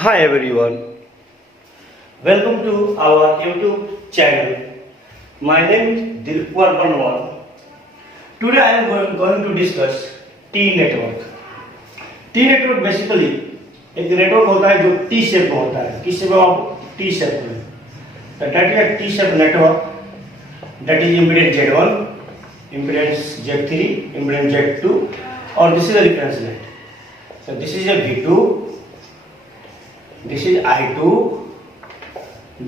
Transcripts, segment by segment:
Hi everyone, welcome to our YouTube channel. My name is Dilpwar Banwal. Today I am going to discuss T network. T network basically एक network होता है जो T shape में होता है. किस shape में? T शेप में. So that is a T shape network. That is impedance Z1, impedance Z3, impedance Z2, और this is a reference net. So this is a V2. This is I2,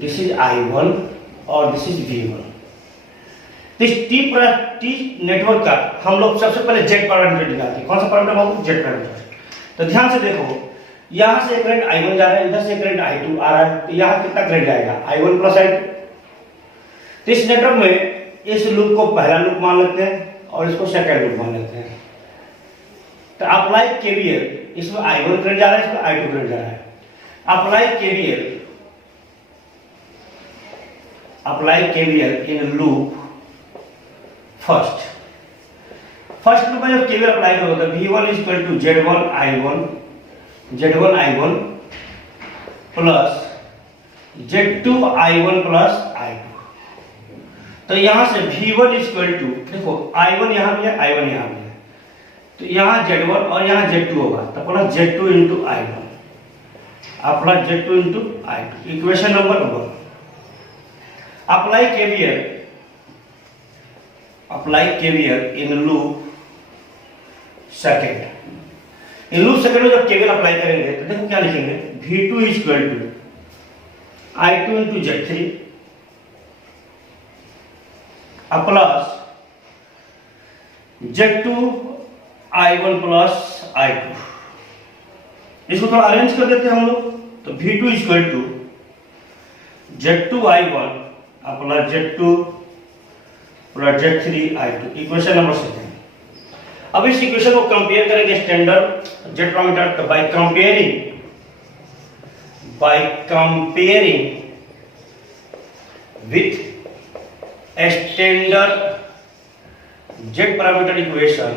this is I1 और this is V1. तो इस T network का हम लोग सबसे पहले Z parameter निकालते हैं. कौन सा पैरामीटर बाबू? Z parameter. तो ध्यान से देखो, यहाँ से करंट I1 जा रहा है, इधर से करंट I2 आ रहा है, तो यहाँ कितना करंट जाएगा? I1 plus I2. तो इस नेटवर्क में इस लूप को पहला लूप मान लेते हैं और इसको सेकंड लूप मान लेते हैं. तो अप्लाई KVL, इसमें I1 करंट जा रहा है, इसमें I2 करंट जा रहा है. Apply KVL in loop first. First loop में जब KVL अप्लाई करोगे तो V1 is equal to Z1 I1 plus Z2 I1 plus I2. तो यहाँ से V1 is equal to, देखो I1 यहाँ भी है, I1 यहाँ भी है, तो यहाँ Z1 और यहाँ Z2 होगा, तो plus Z2 into I1 apply Z2 into I2. Equation number 1. Apply KVL in loop second. In loop second में जब KVL अप्लाई करेंगे तो देखो क्या लिखेंगे? V2 is equal to I2 into Z3 plus Z2 I1 plus I2. इसको थोड़ा arrange कर देते हैं हम लोग. तो V2 is equal to Z2 I1 plus Z2 plus Z3 I2. Equation number 2. अब इस इक्वेशन को कंपेयर करेंगे स्टैंडर्ड Z पैरामीटर. तो by comparing with standard Z parameter equation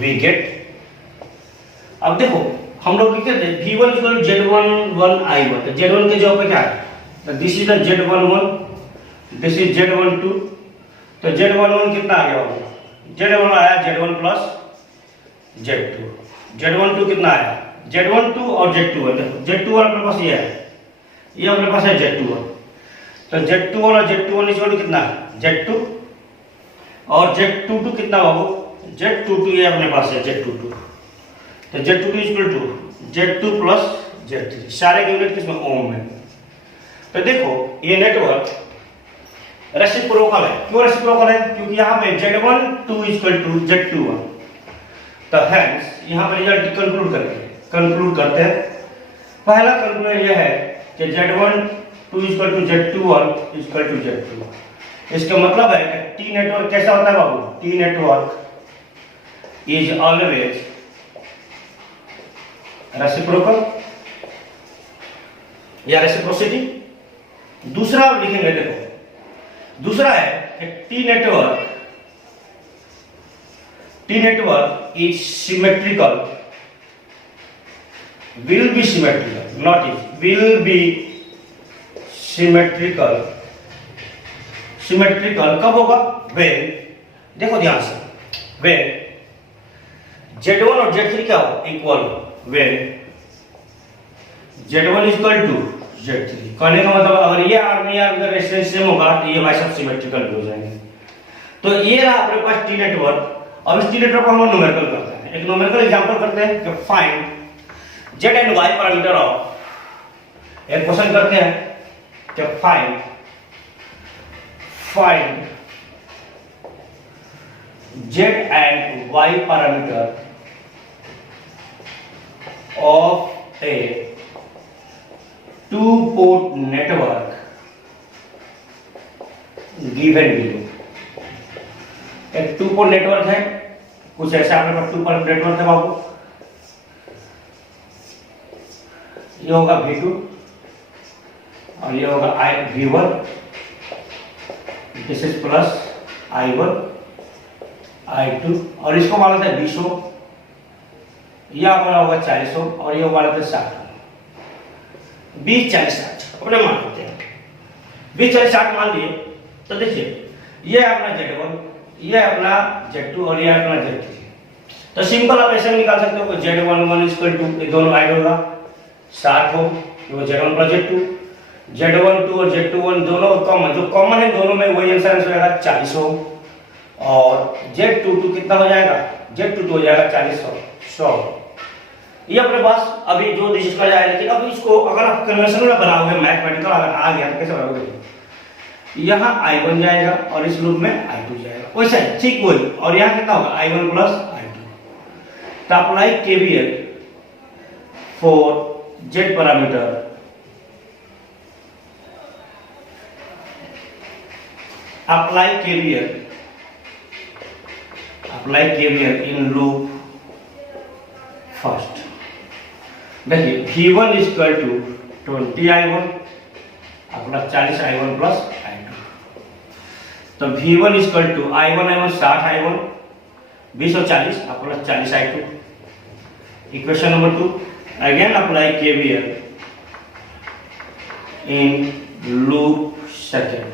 we get. अब देखो हम लोग लिखते थे V1 इक्वल Z11 I1. तो Z1 के जगह पे क्या है? तो this is the Z11, this is Z12. तो Z11 कितना आ गया? Z11 आया Z1 प्लस Z2. Z12 कितना आया? Z12 और Z21. देखो Z21 अपने पास ये है, ये अपने पास है Z21. तो Z21 और Z21 इक्वल कितना है? Z2 और Z22 कितना बाबू? Z22 ये अपने पास है Z22. तो Z22 equal to Z2 plus Z3. सारे के यूनिट किसमें? ओम में. तो देखो ये नेटवर्क रेसिप्रोकल है. क्यों रेसिप्रोकल है? क्योंकि यहाँ पे Z12 इक्वल टू Z21. तो हेंस यहाँ पे रिजल्ट कंक्लूड करते हैं. पहला कंक्लूजन ये है कि Z12 equal to Z21 equal to Z2. इसका मतलब है कि T नेटवर्क कैसा होता है बाबू? T network is always reciprocal या रेसिप्रोसिटी. दूसरा लिखेंगे, देखो दूसरा है कि T network is symmetrical, will be symmetrical, not is, will be symmetrical. कब होगा? when, देखो ध्यान से, when Z1 और Z3 क्या हो? इक्वल हो. when Z1 is equal to Z3. कहने का मतलब अगर ये आर्म या अगर रेजिस्टेंस सेम होगा तो ये बाइसेप सिमेट्रिकल हो जाएंगे. तो ये रहा अपने पास T नेटवर्क. और इस T नेटवर्क को हम लोग न्यूमेरिकल करते हैं. एक न्यूमेरिकल एग्जांपल करते हैं कि find Z and Y parameter of. एक क्वेश्चन करते हैं कि find Z and Y parameter of a two-port network given below. एक टू पोर्ट नेटवर्क है, कुछ ऐसा अपने पास टू पोर्ट नेटवर्क है बाबू. ये होगा V2 और ये होगा V1. This is plus I1 I2 और इसको माना था 20 ओम, यह अपना होगा 40 ओम और ये माना था 60 ओम। 20 40 60 अपने मान लेते हैं, 20 40 60 मान लिए। तो देखिए ये अपना Z1, ये अपना Z2 और ये अपना Z3। तो सिंपल आप ऐसे निकाल सकते हो कि Z11 इक्वल टू ये दोनों ऐड होगा 60 ओम, वो Z1 प्लस Z2, Z12 और Z21 दोनों कॉमन, जो कॉमन है दोनों में वही आंसर हो जाएगा 40 ओम। और Z22 कितना हो जाएगा, Z22 हो जाएगा 40 100। ये अपने पास अभी जो डिजिट का जाएगा, लेकिन अब इसको अगर आप कन्वर्शन में बनाओगे मैथमेटिकल अगर आ गया तो कैसे बनाओगे, यहाँ I1 जाएगा और इस लूप में I2 जाएगा, वैसे ठीक वही। और यहाँ कितना होगा I1 प्लस I2। तो apply KVL for Z parameter, apply KVL in loop first। देखिए V1 इक्वल टू 20I1 अपना 40 I1 प्लस I2। तो V1 equal to I1 60 I1 20 और 40 अपना 40 I2। Equation number 2 again apply KVL in loop second.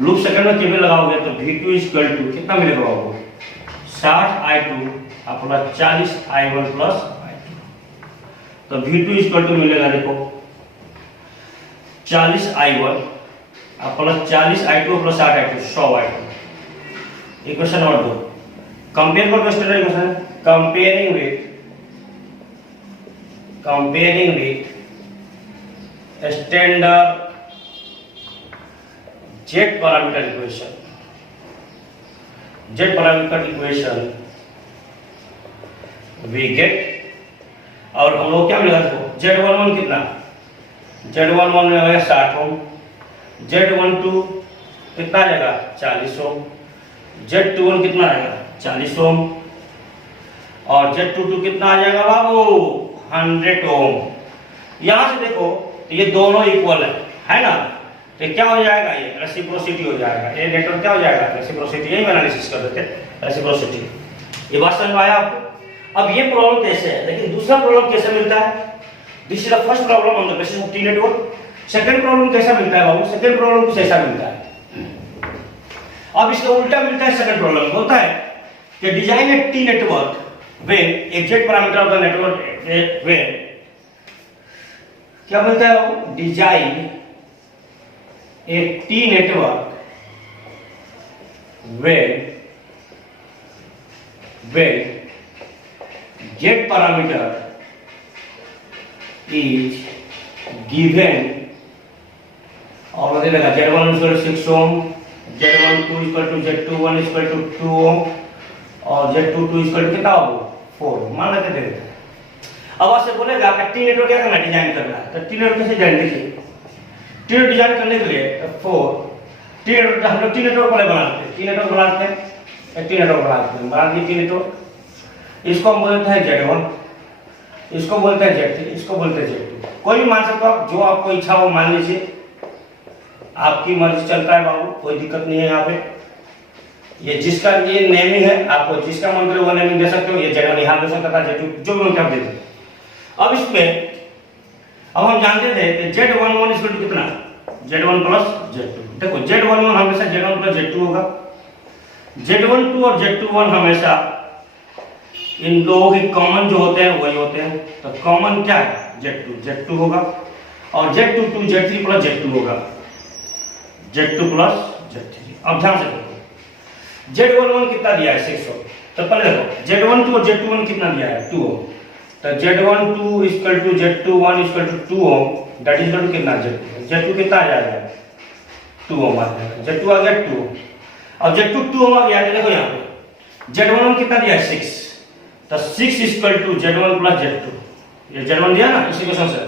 Loop second में केवल लगाओगे तो V2 equal to कितना मिलेगा आपको 60 I2 अपना 40 I1 प्लस I2। तो V2 इक्वल टू मिलेगा देखो 40 I1 अपना 40 I2 plus 60 I2 100 I2। Equation number 2 compare कर standard equation, comparing with standard Z parameter equation we get. और हम लोग क्या मिलेगा देखो Z11 कितना, Z11 में आएगा 60 ओम, Z12 कितना आएगा 40 ओम, Z21 कितना आएगा 40 ओम और Z22 कितना आ जाएगा बाबू 100 ओम। यहां से देखो तो ये दोनों इक्वल है ना, तो क्या हो जाएगा ये रेसिप्रोसिटी हो जाएगा। ये नेटवर्क क्या हो जाएगा रेसिप्रोसिटी, यही एनालिसिस कर देते रेसिप्रोसिटी। ये बात समझ में आया आपको। अब ये प्रॉब्लम कैसे है, लेकिन दूसरा प्रॉब्लम कैसे मिलता है, this is the first problem on the basis of T network. Second problem कैसा मिलता है बाबू, सेकंड प्रॉब्लम कुछ ऐसा मिलता है। अब इसका उल्टा मिलता है सेकंड प्रॉब्लम होता है कि design A T network when exact parameter of the network when क्या मिलता है बाबू, design a T network when Z parameter is given और देगा Z1 equal 6 ohm, Z12 equal to Z21 equal to 2 ohm और Z22 equal to कितना होगा 4। मान लेते हैं। अब आपसे बोलेगा कि टी नेटवर्क क्या करना है, डिजाइन करना है। तो टी नेटवर्क कैसे डिजाइन, देखिए टी नेटवर्क डिजाइन करने के लिए टी नेटवर्क हम लोग टी नेटवर्क बनाते हैं, टी नेटवर्क बनाते हैं, टी नेटवर्क बना दिए टी नेटवर्क। इसको हम बोलते हैं Z1, इसको बोलते हैं Z3, इसको बोलते हैं Z2। कोई भी मान सकते हो आप, जो आपको इच्छा हो मान लीजिए, आपकी मर्जी चलता है बाबू, कोई दिक्कत नहीं है यहाँ पे। ये जिसका ये नेमिंग है, आपको जिसका मन करे वो नेमिंग दे सकते हो। ये Z1 यहाँ दे सकता था, Z2 जो भी मन आप दे दो। अब इसमें अब हम जानते थे कि Z11 इक्वल टू कितना Z1 प्लस Z2। देखो Z11 हमेशा Z1 प्लस Z2 होगा, Z12 और Z21 हमेशा इन दो ही कॉमन जो होते हैं वही होते हैं। तो कॉमन क्या है Z2 होगा और Z22 Z3 प्लस Z2 होगा, Z2 प्लस Z3। अब ध्यान से देखो Z11 कितना दिया है 6 ओम। तो पहले देखो Z12 और Z21 कितना दिया है 2 ओम। तो Z12 equal to Z21 equal to 2 ohm, that is equal to कितना Z2 कितना आ जाएगा 2 ओम आ जाएगा। Z2 आ गया 2 और Z2 2 ओम आ गया। देखो यहाँ पे Z11 कितना दिया है 6, तो 6 equal to Z1 plus Z2। ये Z1 दिया ना इसी क्वेश्चन से।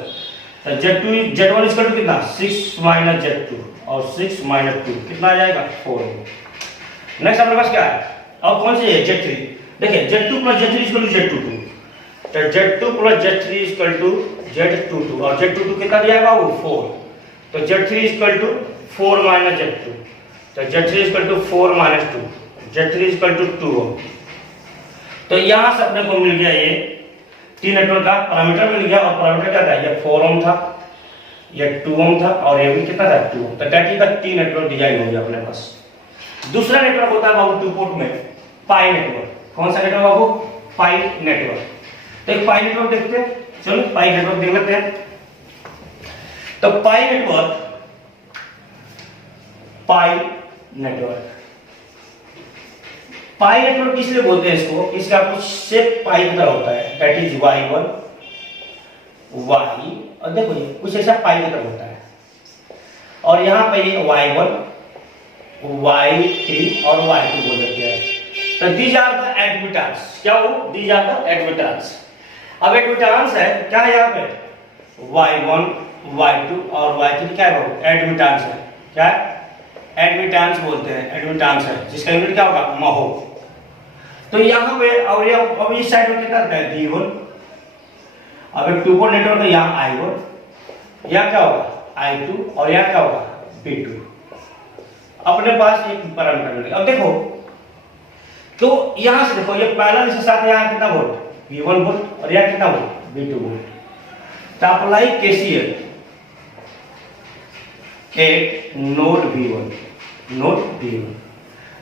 तो Z1 इक्वल टू कितना 6 माइनस Z2 और 6 माइनस 2 कितना आ जाएगा 4 ओम। नेक्स्ट हमारे पास क्या है, अब कौन सी है Z3। देखिए Z2 plus Z3 equal to Z22, तो Z2 plus Z3 equal to Z22 और Z22 कितना दिया है बाबू 4। तो Z3 equal to 4 minus Z2, तो Z3 equal to 4 minus 2 Z3 equal to 2 ohm. तो यहां से अपने को मिल गया ये टी नेटवर्क का पैरामीटर मिल गया, और पैरामीटर क्या था, ये 4 ओम था, ये 2 ओम था, और ये भी कितना था 2 ओम। तो that is the T network design हो गया अपने पास। दूसरा नेटवर्क होता है बाबू 2 पोर्ट में पाई नेटवर्क। कौन सा नेटवर्क बाबू, पाई नेटवर्क। तो एक पाई नेटवर्क देखते हैं, चलो पाई नेटवर्क देख लेते हैं। तो पाई नेटवर्क पाई नेटवर्क किस लिए बोलते हैं इसको, इसका कुछ शेप पाई की तरह होता है, दैट इज y1 y, और देखो ये कुछ ऐसा पाई की तरह होता है, और यहां पे ये y1 y3 और y2 बोल देते हैं। तो दीज आर द एडमिटेंस, क्या हो, दीज आर द एडमिटेंस। अब एडमिटेंस है क्या है यहाँ पे, y1 y2 और y3 क्या है, एडमिटेंस है, क्या है, एडमिटेंस बोलते हैं, एडमिटेंस है, जिसका यूनिट क्या होगा, महो। तो यहाँ पे और ये अब इस साइड में कितना है V1। अब एक 2 पोर्ट नेटवर्क है, यहाँ I1, यहाँ क्या होगा I2, और यहाँ क्या होगा V2। अपने पास एक पैरामीटर मिलेगा। अब देखो तो यहां से देखो, ये पहला इसके साथ यहाँ कितना वोल्ट V1 वोल्ट, और यहाँ कितना वोल्ट V2 वोल्ट। तो apply KCL eight node V1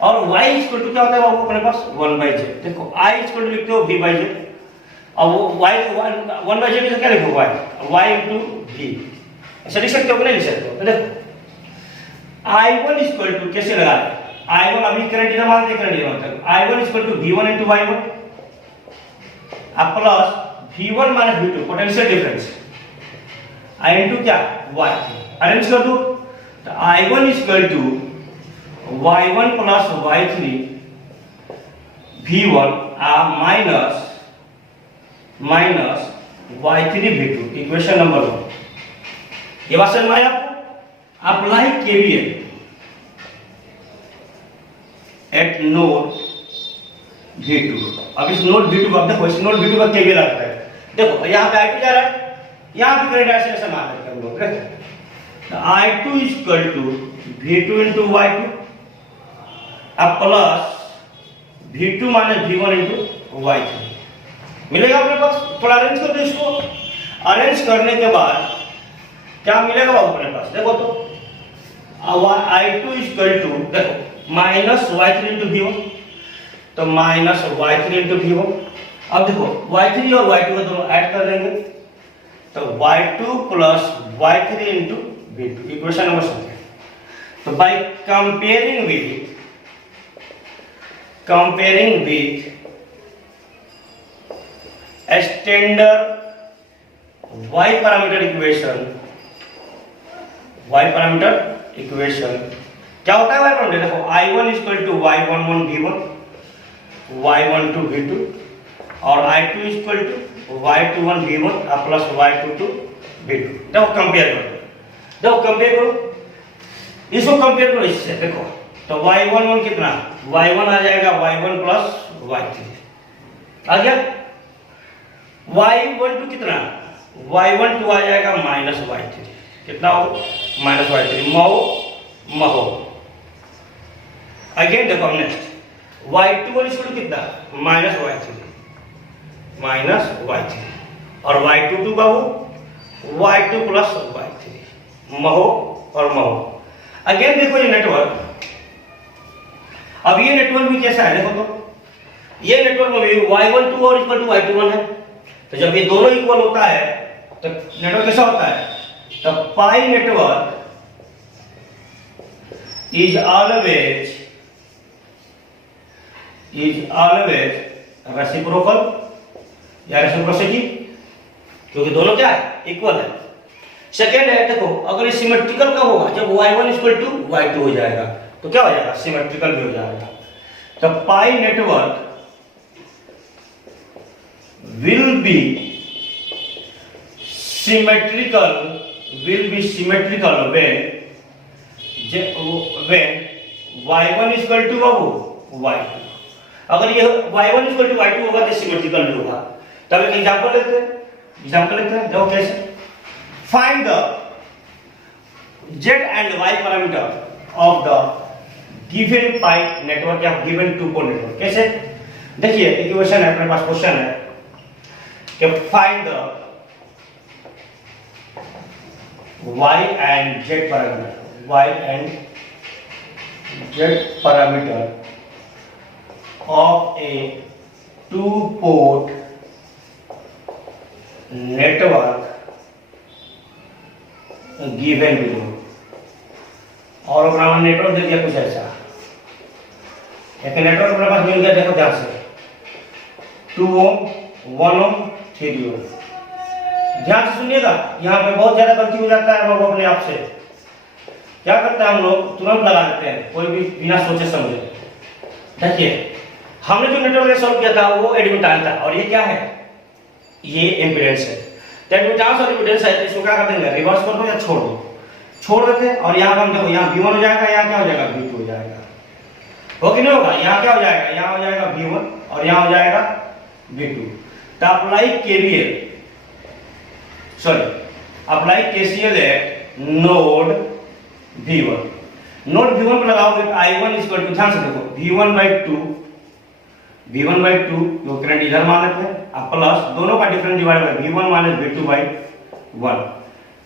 और y इक्वल टू क्या होता है बाबू अपने पास 1/z। देखो I इक्वल टू लिखते हो V/z, और वो y 1/z का क्या लिखो y इनटू v, ऐसा लिख सकते हो कि नहीं लिख सकते हो। तो देखो I1 इक्वल टू कैसे लगा है, I1 अभी करंट इधर मानते, करंट इधर मानते, I1 equal to V1 into y1 अब plus V1 minus V2 potential difference I into क्या y3, अरेंज कर दो। तो I1 equal to y1 plus y3 V1 minus y3 V2, equation number 1। ये बात समझ में आई आपको। Apply KVL at node V2। अब इस नोड V2 का देखो, इस नोड V2 का KVL आता है, देखो यहाँ पे I2 जा रहा है, यहाँ भी करंट ऐसे मान लेते हैं हम लोग। I2 equal to V2 into y2 अब plus V2 minus V1 into y3 मिलेगा अपने पास। थोड़ा अरेंज कर दो इसको, अरेंज करने के बाद क्या मिलेगा बाबू अपने पास, देखो तो I2 इक्वल टू देखो माइनस y3 इंटू V1, तो माइनस y3 इंटू V1। अब देखो y3 और y2 का दोनों ऐड कर देंगे, तो y2 plus y3 into V2, equation number 7। तो by comparing with standard y parameter equation क्या होता है y पैरामीटर, देखो I1 equal to y11 V1 y12 V2 और I2 equal to y21 V1 plus y22 V2। देखो compare करो, इसको compare करो इससे, देखो तो y11 कितना, y1 आ जाएगा y1 प्लस y3 आ गया, y12 कितना, y12 आ जाएगा माइनस y3, कितना हो माइनस y3, महो। अगेन देखो नेक्स्ट y21 इक्वल कितना माइनस y3 और y22 का वो y2 प्लस y3, महो और महो। अगेन देखो ये नेटवर्क, अब ये नेटवर्क भी कैसा है देखो, तो ये नेटवर्क में भी y12 और इक्वल टू y21 है। तो जब ये दोनों इक्वल होता है तो नेटवर्क कैसा होता है, तो पाई नेटवर्क इज ऑलवेज रेसिप्रोकल या रेसिप्रोसिटी, क्योंकि दोनों क्या है इक्वल है। सेकेंड है देखो, अगर ये सिमेट्रिकल कब होगा, जब y1 इक्वल टू y2 हो जाएगा, तो क्या हो जाएगा सिमेट्रिकल भी हो जाएगा। तो पाई network will be symmetrical when y1 is equal to y2। अगर ये y1 is equal to y2 होगा तो सिमेट्रिकल भी होगा। तब एक एग्जांपल लेते हैं, देखो कैसे, find the z and y parameter of the given pie network या गिवन टू पोर्ट नेटवर्क। कैसे? देखिए इक्वेशन है अपने पास, क्वेश्चन है कि find the y and z parameter of a two port network given below। और अपना नेटवर्क दे दिया कुछ ऐसा, एक नेटवर्क अपने पास मिल गया, देखो ध्यान से 2 ओम 1 ओम 3 ओम। ध्यान से सुनिएगा, यहाँ पे बहुत ज्यादा गलती हो जाता है लोगों अपने आप से। क्या करते हैं हम लोग, तुरंत लगा देते हैं कोई भी बिना सोचे समझे। देखिए हमने जो नेटवर्क सॉल्व किया था वो एडमिटेंस था, और ये क्या है, ये इम्पीडेंस है। तो एडमिटेंस और इम्पीडेंस है, इसको क्या कर देंगे, रिवर्स कर दो या छोड़ दो, छोड़ देते हैं। और यहाँ हम देखो, यहाँ V1 हो जाएगा, यहाँ क्या हो जाएगा V2 हो जाएगा, हो कि नहीं होगा? यहाँ क्या हो जाएगा, यहाँ हो जाएगा V1 और यहाँ हो जाएगा V2। तो apply KVL, sorry apply KCL है नोड V1। नोड V1 पर लगाओगे तो I1 इक्वल टू, ध्यान से देखो V1/2 जो करंट इधर मान लेते हैं, अब प्लस दोनों का difference divide by V1 minus V2/1।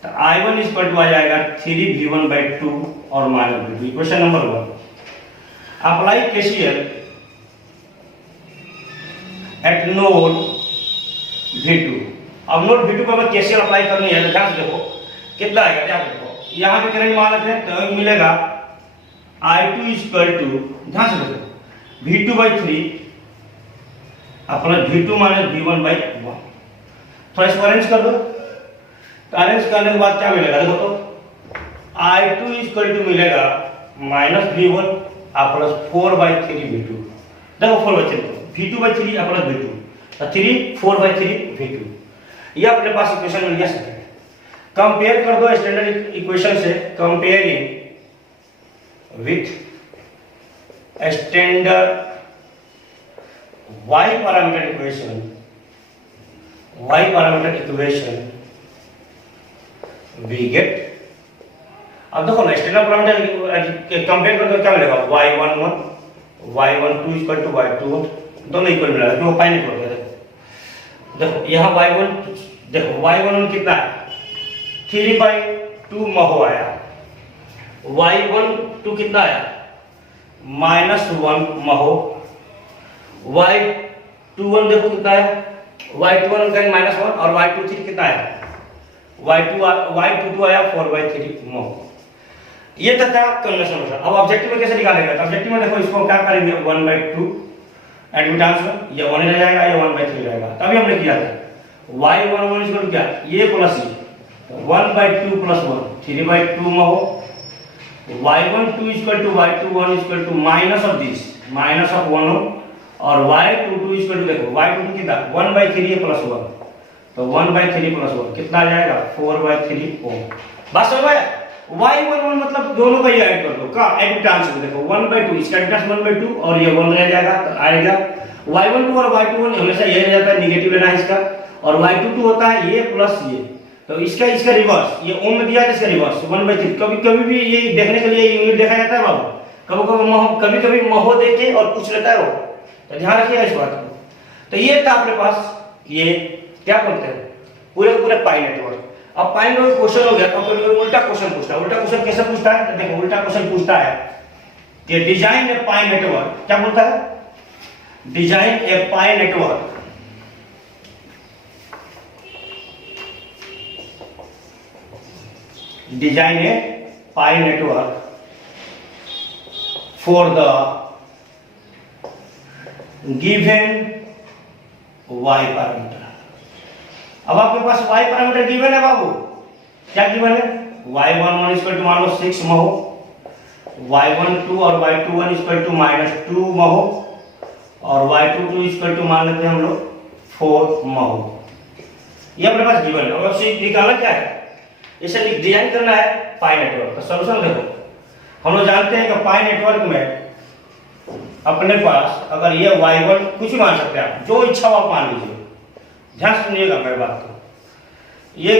तो I1 इक्वल टू आ जाएगा 3V1/2 और minus V2। Equation number 1। Apply KCL eight node V2। अब नोड V2 पर हमें KCL अप्लाई करनी है, तो ध्यान से देखो कितना आएगा, ध्यान से देखो यहाँ पे करंट मान लेते हैं, तो मिलेगा I2 इक्वल टू, ध्यान से देखो V2/3 अपना V2 माइनस V1/1। थोड़ा इसको अरेंज कर दो, तो अरेंज करने के बाद क्या मिलेगा, देखो तो I2 इक्वल टू मिलेगा माइनस V1 प्लस 4/3 V2। देखो 4/3 V2/3 प्लस V2, तो 4/3 V2। ये अपने पास इक्वेशन मिल गया। सेकंड कंपेयर कर दो स्टैंडर्ड इक्वेशन से, comparing with standard y parameter equation we get. अब देखो ना स्टैंडर्ड पैरामीटर कंपेयर कर दो, क्या मिलेगा y11 y12 equal to y21, दोनों इक्वल मिलेगा क्योंकि पाई नेटवर्क है। देखो यहाँ y1, देखो y11 कितना है 3/2 महो आया, y12 कितना आया -1 महो, y21 देखो कितना है, y21 का -1 और y23 कितना आया, y22 आया 4/3 महो। ये था कन्वेंशन। अब ऑब्जेक्टिव में कैसे निकालेंगे, तो ऑब्जेक्टिव में देखो इसको क्या करेंगे 1/2 एडमिटेंस में, ये 1 रह जाएगा, ये 1/3 रहेगा। तभी हमने किया था y11 इक्वल टू क्या, ये प्लस ये 1/2 plus 1 3/2 mho, y12 equal to y21 equal to minus of this minus of 1 और y22 इक्वल टू देखो y22 कितना 1/3 प्लस 1, तो 1/3 प्लस 1 कितना आ जाएगा 4/3 ओम। बात समझ में? y11 मतलब दोनों का ये ऐड कर दो, का एडमिटेंस में देखो 1/2, इसका एडमिटेंस 1/2 और ये 1 रह जाएगा, तो आएगा y12 और y21 हमेशा ये रह जाता है, नेगेटिव लेना है इसका, और y22 होता है ये प्लस ये, तो इसका रिवर्स, ये ओम में दिया है, इसका रिवर्स 1/3। कभी भी ये देखने के लिए यूनिट देखा जाता है बाबू, कभी महो देके और पूछ लेता है वो, तो ध्यान रखिएगा इस बात को। तो ये था अपने पास, ये क्या बोलते हैं पूरे पाई नेटवर्क। अब पाई नेटवर्क क्वेश्चन हो गया, तो उल्टा क्वेश्चन पूछता है। उल्टा क्वेश्चन कैसे पूछता है, तो देखो उल्टा क्वेश्चन पूछता है कि डिजाइन ए पाई नेटवर्क, क्या बोलता है, design A pi network design a pi network for the given y parameter। अब आपके पास y पैरामीटर गिवन है बाबू, क्या गिवन है, y11 इक्वल टू मान लो 6 महो, y12 और y21 इक्वल टू -2 महो, और y22 इक्वल टू मान लेते हैं हम लोग 4 महो। ये अपने पास गिवन है। अब निकालना क्या है, इसे डिजाइन करना है पाई नेटवर्क। तो सॉल्यूशन देखो, हम लोग जानते हैं कि पाई नेटवर्क में अपने पास अगर ये y1 कुछ भी मान सकते हैं आप, जो इच्छा हो आप मान लीजिए। ध्यान सुनिएगा मेरी बात को, ये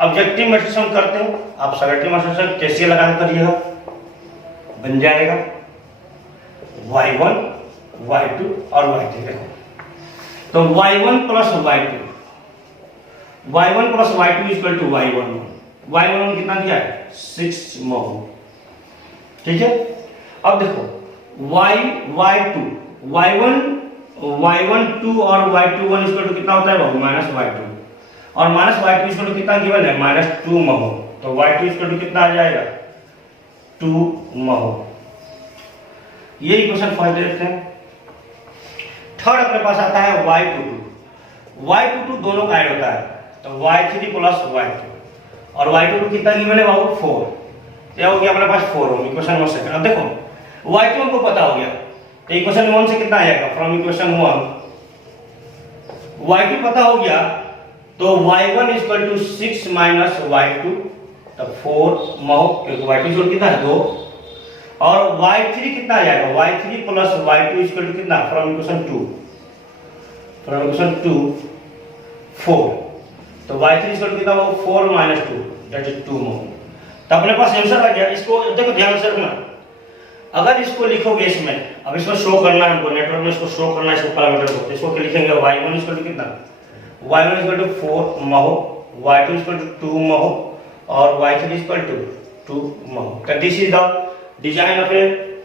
ऑब्जेक्टिव मैट्रिक्स हम करते हैं, आप सलेक्टिव मैट्रिक्स कैसे लगा करिएगा, बन जाएगा y1, y2 और y3। देखो तो y1 plus y2, y1 plus y2 equal to y11। y11 कितना दिया है 6 मोल, ठीक है। अब देखो y2, y1 2 और y21 इक्वल टू कितना होता है बाबू माइनस y2, और माइनस y2 इक्वल टू कितना गिवन है माइनस 2 मोल, तो y2 इक्वल टू कितना आ जाएगा 2 मोल। ये इक्वेशन फर्स्ट देखते हैं। थर्ड अपने पास आता है y22 दोनों का ऐड होता है, तो y3 प्लस y2 और y22 कितना गिवन है बाबू 4, क्या हो गया अपने पास 4 होगा इक्वेशन 1 से। अब देखो y2 हमको पता हो गया, तो इक्वेशन 1 से कितना आएगा फ्रॉम इक्वेशन 1 y2 पता हो गया, तो y1 equal to 6 minus y2, तो 4 महो, क्योंकि y2 इक्वल कितना है 2, और y3 कितना आ जाएगा y3 plus y2 equal to कितना फ्रॉम इक्वेशन 2 4, तो y3 इक्वल कितना हो 4 माइनस 2 दैट इज 2 मोल। तो अपने पास आंसर आ गया। इसको देखो ध्यान से रखना, अगर इसको लिखोगे इसमें, अब इसको शो करना है हमको नेटवर्क में, इसको शो करना है इसको पैरामीटर को, इसको क्या लिखेंगे y1 इक्वल टू कितना y1 equal to 4 mho, y2 equal to 2 mho और y3 इक्वल टू 2 महो। तो this is the design of a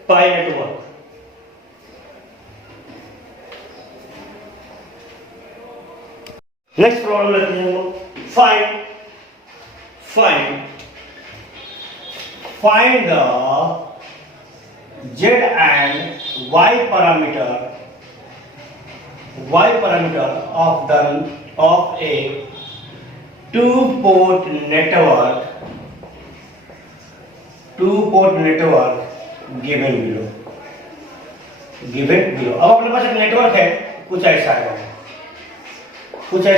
pi network. Next problem लेते हैं हम लोग, find the z and y parameter of a two-port network given below। अब अपने पास एक network है, कुछ ऐसा है,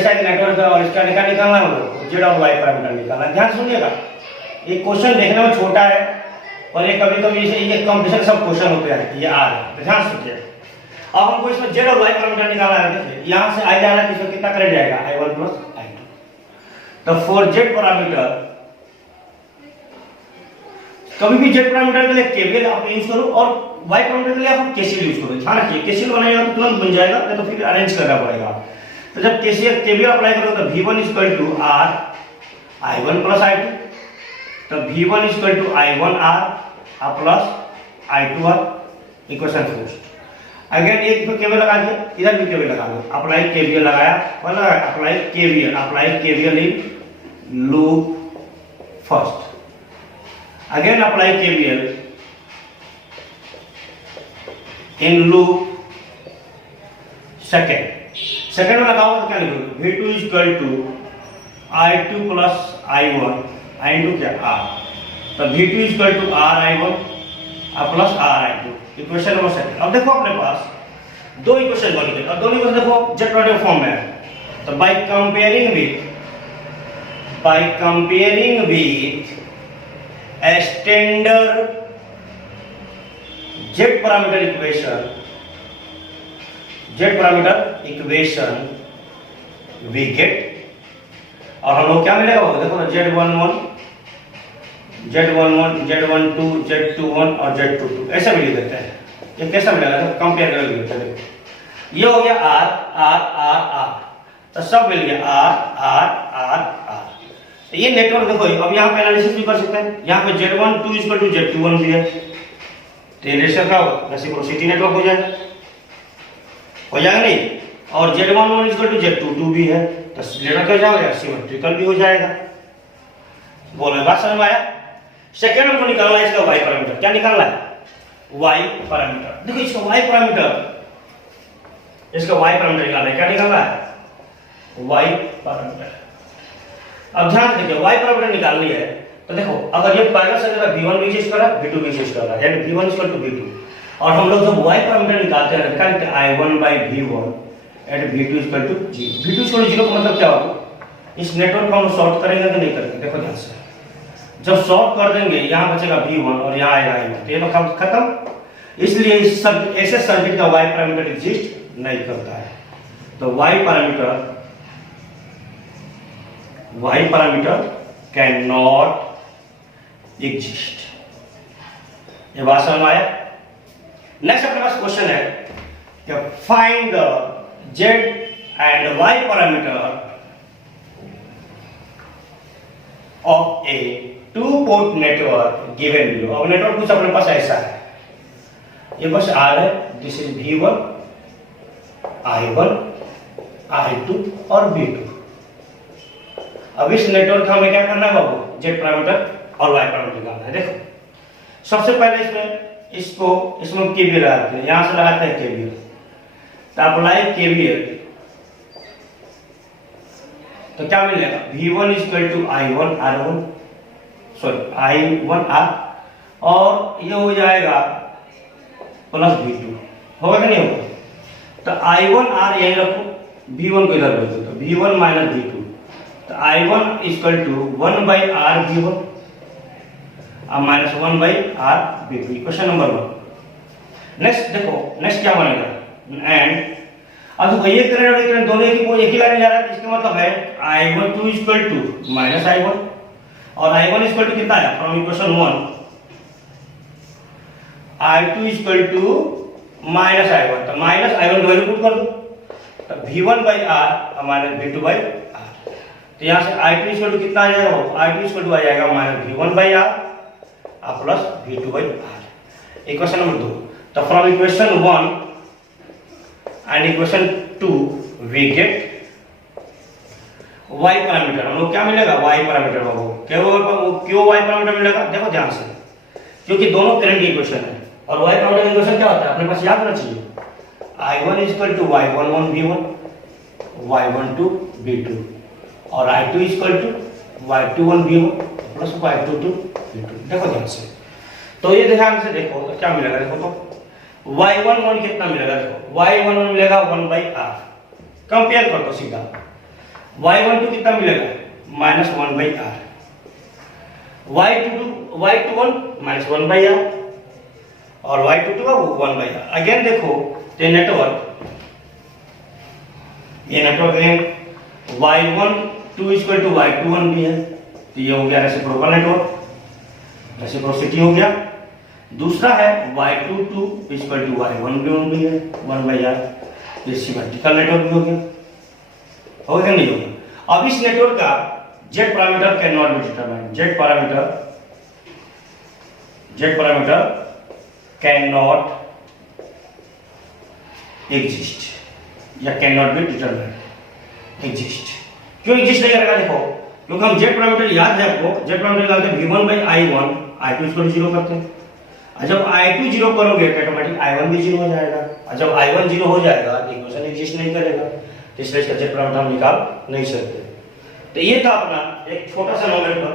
एक नेटवर्क है और इसका निकालना है हम लोग z और y पैरामीटर निकालना। ध्यान सुनिएगा, ये क्वेश्चन देखने में छोटा है और ये कभी-कभी ये कंपटीशन सब क्वेश्चन होते हैं, ये आ रहा है, ध्यान सुनिए। अब हमको इसमें z और y पैरामीटर निकालना है। देखिए यहां से i जा रहा है, इसमें कितना करंट जाएगा i1 प्लस i2। तो फॉर z पैरामीटर, कभी भी z पैरामीटर के लिए केवीएल आप यूज करो और y पैरामीटर के लिए आप केसीएल यूज करो। ध्यान रखिए केसीएल बनाएगा तो तुरंत बन जाएगा, नहीं तो फिर अरेंज करना पड़ेगा। तो जब केवीएल अप्लाई करोगे तो v1 equal to r i1 plus i2, तो v1 equal to i1 r plus i2 r equation first. Again एक तो केवीएल लगा दिया, इधर भी केवीएल लगा दो, अप्लाई केवीएल लगाया, apply KVL in loop first, again apply KVL in loop second में लगाओ तो क्या लिखोगे v2 equal to i2 plus i1 i2 क्या r, तो v2 equal to r i1 plus r i2 equation number second. अब देखो अपने पास दो इक्वेशन बन गए, अब दोनों इक्वेशन देखो जेट प्रोडक्ट फॉर्म में है, तो by comparing with a standard z parameter equation we get, और हम लोग क्या मिलेगा वो देखो ना z11 z12 z21 और z22 ऐसा भी लिख देते हैं। ये कैसा मिलेगा तो कंपेयर करके लिख देते हैं। ये हो गया r r r r, तो सब मिल गया r r r r। तो ये नेटवर्क देखो, अब यहाँ पे एनालिसिस भी कर सकते हैं। यहाँ पे z12 इक्वल टू z21 भी है, तो ये रेशियो का रेसिप्रोसिटी नेटवर्क हो जाएगा नहीं, और z11 इक्वल टू z22 भी है, तो नेटवर्क क्या हो जाएगा सिमेट्रिकल भी हो जाएगा। बोलो बात समझ में आया। सेकेंड हमको निकालना है इसका y पैरामीटर। क्या निकालना है y पैरामीटर। देखो इसका y पैरामीटर निकालना है। क्या निकालना है y पैरामीटर। अब ध्यान दीजिए y पैरामीटर निकालनी है, तो देखो अगर ये पैरेलल सर्किट का v1 भी एक्सिस्ट कर रहा है v2 भी एक्सिस्ट कर रहा है, यानी v1 v2, और हम लोग जब y पैरामीटर निकालते हैं निकालते हैं i1 v1 and v2 0। v2 0 का मतलब क्या होगा, इस नेटवर्क को हम शॉर्ट करेंगे कि नहीं करेंगे। देखो ध्यान से, जब शॉर्ट कर देंगे यहाँ बचेगा v1 और यहाँ आएगा i1, तो ये तो खत्म। इसलिए इस ऐसे सर्किट का y पैरामीटर एग्जिस्ट नहीं करता है। तो y parameter can not exist. ये बात समझ में आया। नेक्स्ट अपने पास क्वेश्चन है कि find the Z and Y parameter of a two port network given below. अब नेटवर्क कुछ अपने पास ऐसा है, ये बस आर है, this is V1, I1, I2 और V2। अब इस नेटवर्क हमें क्या करना है बाबू, जेड पैरामीटर और वाई पैरामीटर निकालना है। देखो सबसे पहले इसमें केवीएल लगाते हैं, यहां से लगाते हैं केवीएल, तो अप्लाई केवीएल, तो क्या मिलेगा V1 equal to I1 R1 sorry I1 R, और ये हो जाएगा प्लस V2, होगा कि नहीं होगा। तो I1 R यही रखो, V1 को इधर रख दो, तो V1 माइनस V2, तो I1 equal to 1 by R V1 और minus 1 by R V2। Question number 1। Next देखो, नेक्स्ट क्या बनेगा, एंड अब देखो ये करंट और ये करंट दोनों एक ही लाइन में जा रहा है, इसका मतलब है I12 equal to minus I1 और I1 इक्वल टू कितना है from equation 1, I2 equal to minus I1, तो माइनस I1 की वैल्यू पुट कर दो, तो V1 बाई R और माइनस V2 बाई R, तो यहाँ से I2 इक्वल टू कितना आ जाएगा, I2 इक्वल टू आ जाएगा माइनस V1 बाई R और plus V2 by R। Equation number 2, तो from equation 1 and equation 2 we get y parameter. हम लोग क्या मिलेगा, y पैरामीटर बाबू, क्यों y पैरामीटर मिलेगा, देखो ध्यान से, क्योंकि दोनों करंट की इक्वेशन है और y पैरामीटर इक्वेशन क्या होता है अपने पास याद होना चाहिए, I1 equal to y11 V1, y12 V2 और I2 equal to y21 V1 plus y22 V2। देखो ध्यान से, तो ये ध्यान से देखो तो क्या मिलेगा, देखो तो y11 कितना मिलेगा, देखो y11 मिलेगा 1 बाई R, कंपेयर कर दो सीधा, y12 कितना मिलेगा minus 1 by R, y21 minus 1 by R और y22 का 1 बाई R। अगेन देखो ये नेटवर्क है, y12 इक्वल टू y21 भी है, तो ये हो गया रेसिप्रोकल नेटवर्क, रेसिप्रोसिटी हो गया। दूसरा है y22 इक्वल टू y1 भी है 1 बाई R, ये सिमेट्रिकल नेटवर्क भी हो गया, होगा नहीं होगा। अब इस नेटवर्क का Z parameter can not be determined, Z parameter can not exist या can not be determined exist. क्यों एग्जिस्ट नहीं करेगा, देखो क्योंकि हम जेड पैरामीटर याद है आपको, जेड पैरामीटर लगाते हैं V1 by I1, I2 equal to 0 करते हैं, और जब I2 0 करोगे तो ऑटोमेटिक I1 भी 0 हो जाएगा, और जब I1 0 हो जाएगा तो इक्वेशन एग्जिस्ट नहीं करेगा, तो इसलिए इसका जेड पैरामीटर हम निकाल नहीं सकते। तो ये था अपना एक छोटा सा नोमेन पर